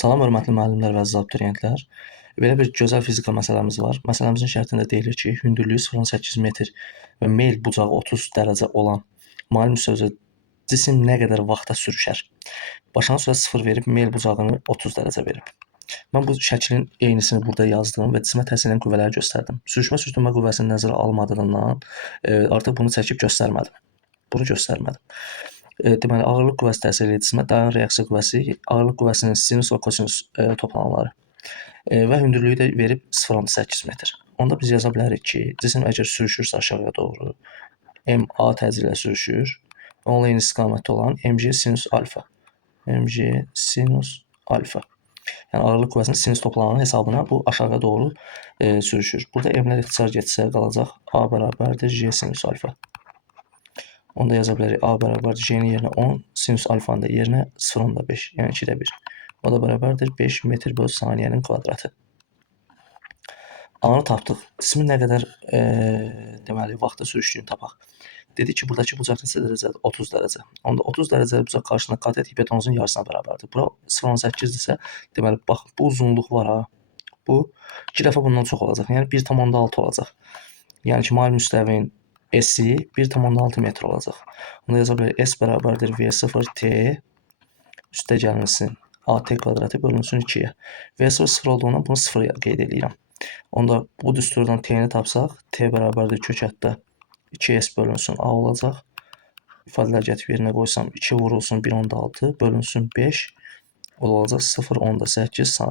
Salam hörmətli müəllimlər və əziz abituriyentlər. Belə bir gözəl fizika məsələmiz var. Məsələmizin şərtində deyilir ki, hündürlüyü 0,8 metr və meyl bucağı 30 dərəcə olan malum sözü cisim nə qədər vaxta sürüşər? Başlanğıc sürət 0 verib, meyl bucağını 30 dərəcə verib. Mən bu şəklin eynisini burada yazdım və cisimə təsir edən qüvvələri göstərdim. Sürüşmə sürtünmə qüvvəsini nəzərə almadığından artıq bunu çəkib göstərmədim. Bunu göstərmədim. Deməli, ağırlıq qüvvəsi təsir edir cisimə, dayan reaksiya qüvvəsi, ağırlıq qüvvəsinin sinus və kosinus toplanmaları və hündürlüyü də verib 0,8 metr. Onda biz yaza bilərik ki, cisim əgər sürüşürsə aşağıya doğru, MA təcili ilə sürüşür, onunla eyni istiqamətdə olan mg sinus alfa. mg sinus alfa. Yəni ağırlıq qüvvəsinin sinus toplananın hesabına bu aşağıya doğru sürüşür. Burada m-lər ixtisar getsə qalacaq A bərabərdir J sinus alfa. Onda yaza bilərik A bərabərdir J-nin yerinə 10, sinus alfanın da yerinə 0,5, yəni 2-də 1. O da bərabərdir 5 metr böl saniyənin kvadratı. A-nı tapdıq. Cismin nə qədər deməli vaxta sürüşdüyünü tapaq. Dedi ki, buradakı bucaq neçə dərəcədir? 30 dərəcə. Onda 30 dərəcə bucaq qarşısında qat et, hipotenuzun yarısına bərabərdir. Bura 0,8-dirsə, deməli bax bu uzunluq var ha. Bu 2 dəfə bundan çox olacaq. Yəni 1,6 olacaq. Yəni ki, malum müstəvinin S-i 1,6 metr olacaq. Onda yaza bilərik S bərabərdir V0 T üstə gəlməsin AT kvadratı bölünsün 2-yə. V0 0 olduğundan bunu 0 qeyd edirəm. Onda bu düsturdan T-ni tapsaq, T bərabərdir kökətdə 2S bölünsün A olacaq. İfadələr gətirib yerinə qoysam 2 vurulsun 1,6 bölünsün 5. O da olacaq 0,8 saniyə.